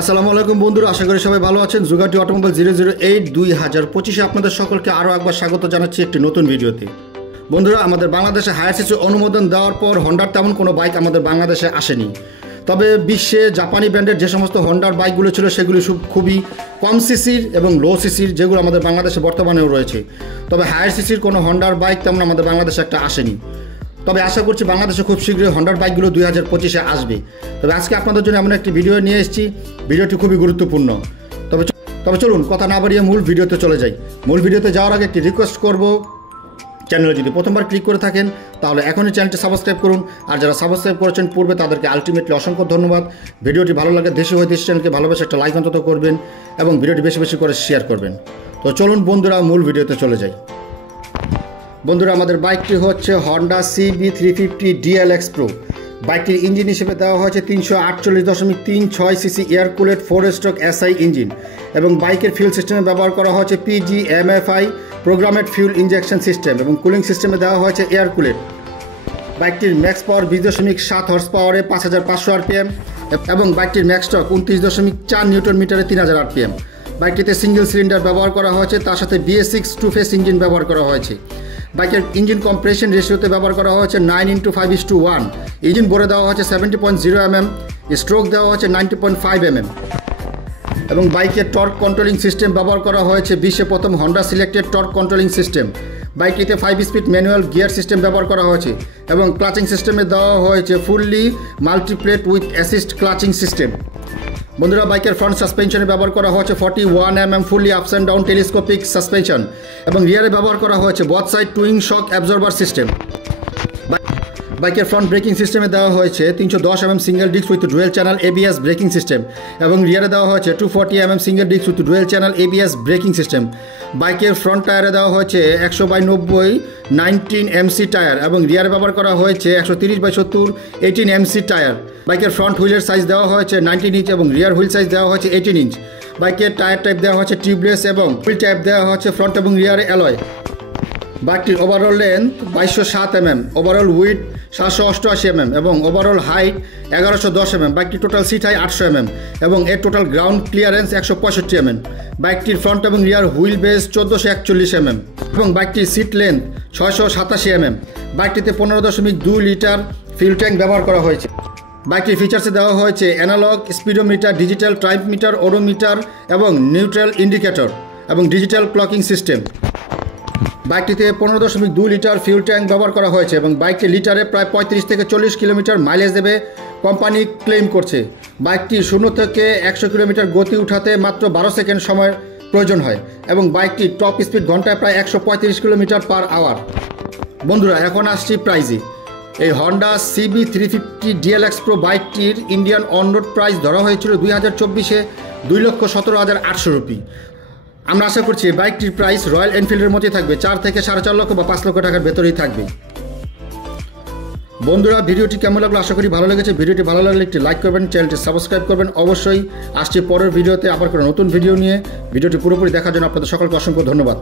আসসালামু আলাইকুম বন্ধুরা, আশা করি সবাই ভালো আছেন। জুগাটি অটোমোবাইল 008 2025 আপনাদের সকলকে আরও একবার স্বাগত জানাচ্ছি একটি নতুন ভিডিওতে। বন্ধুরা, আমাদের বাংলাদেশে হায়ার সিসি অনুমোদন দেওয়ার পর হন্ডার তেমন কোনো বাইক আমাদের বাংলাদেশে আসেনি। তবে বিশ্বে জাপানি ব্র্যান্ডের যে সমস্ত হন্ডার বাইকগুলো ছিল সেগুলি খুবই কম সিসির এবং লো সিসির, যেগুলো আমাদের বাংলাদেশে বর্তমানেও রয়েছে। তবে হায়ার সিসির কোনো হন্ডার বাইক তেমন আমাদের বাংলাদেশে একটা আসেনি। তবে আশা করছি বাংলাদেশে খুব শীঘ্রই হন্ডার বাইকগুলো 2025-এ আসবে। তবে আজকে আপনাদের জন্য এমন একটি ভিডিও নিয়ে এসেছি, ভিডিওটি খুবই গুরুত্বপূর্ণ। তবে চলুন কথা না বাড়িয়ে মূল ভিডিওতে চলে যাই। মূল ভিডিওতে যাওয়ার আগে একটি রিকোয়েস্ট করব, চ্যানেলে যদি প্রথমবার ক্লিক করে থাকেন তাহলে এখনই চ্যানেলটি সাবস্ক্রাইব করুন। আর যারা সাবস্ক্রাইব করেছেন পূর্বে তাদেরকে আলটিমেটলি অসংখ্য ধন্যবাদ। ভিডিওটি ভালো লাগে দেশি হয়ে দেশি চ্যানেলকে ভালোবেসে একটা লাইক অন্তত করবেন এবং ভিডিওটি বেশি বেশি করে শেয়ার করবেন। তো চলুন বন্ধুরা মূল ভিডিওতে চলে যাই। বন্ধুরা, আমাদের বাইকটি হচ্ছে হন্ডা CB350 DLX Pro। বাইকটির ইঞ্জিন হিসেবে দেওয়া হয়েছে 348.36 cc air cooled 4 stroke SI engine এবং বাইকের ফিউল সিস্টেমে ব্যবহার করা হয়েছে PGMFI programmed fuel injection system এবং কুলিং সিস্টেমে দেওয়া হয়েছে এয়ার কুলেট। বাইকটির ম্যাক্স পাওয়ার 20.7 হর্স পাওয়ারে 5500 RPM এবং বাইকটির ম্যাক্স টর্ক 29.4 নিউটন মিটারে 3000 RPM। বাইকটিতে সিঙ্গেল সিলিন্ডার ব্যবহার করা হয়েছে, তার সাথে BS6 2-ফেস ইঞ্জিন ব্যবহার করা হয়েছে। বাইকের ইঞ্জিন কম্প্রেশন রেশিওতে ব্যবহার করা হয়েছে 9:5:1। ইঞ্জিন বোরে দেওয়া হচ্ছে 70.0 mm, স্ট্রোক দেওয়া হচ্ছে 90.5 mm এবং বাইকের টর্ক কন্ট্রোলিং সিস্টেম ব্যবহার করা হয়েছে বিশ্বে প্রথম Honda selected torque controlling system. বাইকটিতে 5 স্পিড ম্যানুয়াল গিয়ার সিস্টেম ব্যবহার করা হয়েছে এবং ক্লাচিং সিস্টেমে দেওয়া হয়েছে fully multiplate with assist clutching system. বন্ধুরা, বাইকের ফ্রন্ট সাসপেনশনে ব্যবহার করা হয়েছে 41 mm fully ups and down telescopic suspension এবং রিয়ারে ব্যবহার করা হয়েছে both side twin shock absorber system. বাইকের ফ্রন্ট ব্রেকিং সিস্টেমে দেওয়া হয়েছে 310 mm single disc with dual channel ABS braking system এবং রিয়ারে দেওয়া হয়েছে 240 mm single disc with dual channel ABS braking system. বাইকের ফ্রন্ট টায়ারে দেওয়া হয়েছে 100/90 19 MC টায়ার এবং রিয়ারে ব্যবহার করা হয়েছে 130/70 18 MC টায়ার। বাইকের ফ্রন্ট হুইলের সাইজ দেওয়া হয়েছে 19 ইঞ্চ এবং রিয়ার হুইল সাইজ দেওয়া হয়েছে 18 ইঞ্চ। বাইকের টায়ার টাইপ দেওয়া হয়েছে টিউবলেস এবং হুইল টাইপ দেওয়া হচ্ছে ফ্রন্ট এবং রিয়ারে অ্যালয়। বাইকটির overall length 2207 mm, overall width 788 mm এবং ওভারঅল হাইট 1110 mm। বাইকটির টোটাল সিট হাই 800 mm এবং এর টোটাল গ্রাউন্ড ক্লিয়ারেন্স 165 mm। বাইকটির ফ্রন্ট এবং রিয়ার হুইল বেস 1441 mm এবং বাইকটির সিট লেন্থ 687 mm। বাইকটিতে 15.2 লিটার ফিউল ট্যাঙ্ক ব্যবহার করা হয়েছে। বাইকটির ফিচার্সে দেওয়া হয়েছে analogue speedometer, digital tripmeter, odometer এবং নিউট্রাল ইন্ডিকেটর এবং digital clocking system. বাইকটিতে 15.2 litre fuel tank ব্যবহার করা হয়েছে এবং বাইকটি লিটারে প্রায় 35 থেকে 40 কিলোমিটার মাইলেজ দেবে কোম্পানি ক্লেম করছে। বাইকটি 0 থেকে 100 কিলোমিটার গতি উঠাতে মাত্র 12 সেকেন্ড সময়ের প্রয়োজন হয় এবং বাইকটি টপ স্পিড ঘন্টায় প্রায় 135 কিলোমিটার পার আওয়ার। বন্ধুরা, এখন আসছি প্রাইজে। এই হন্ডা CB350 DLX Pro বাইকটির ইন্ডিয়ান অন রোড প্রাইস ধরা হয়েছিল 2024-এ 2,17,800 রুপি। আমরা আশা করছি এই বাইকটির প্রাইস রয়্যাল এনফিল্ডের মতোই থাকবে, 4 থেকে 4.5 লক্ষ বা 5 লক্ষ টাকার ভেতরেই থাকবে। বন্ধুরা, ভিডিওটি কেমন লাগলো? আশা করি ভালো লেগেছে। ভিডিওটি ভালো লাগলে একটি লাইক করবেন, চ্যানেলটি সাবস্ক্রাইব করবেন। অবশ্যই আসছি পরের ভিডিওতে আবার কোনো নতুন ভিডিও নিয়ে। ভিডিওটি পুরোপুরি দেখার জন্য আপনাদের সকলকে অসংখ্য ধন্যবাদ।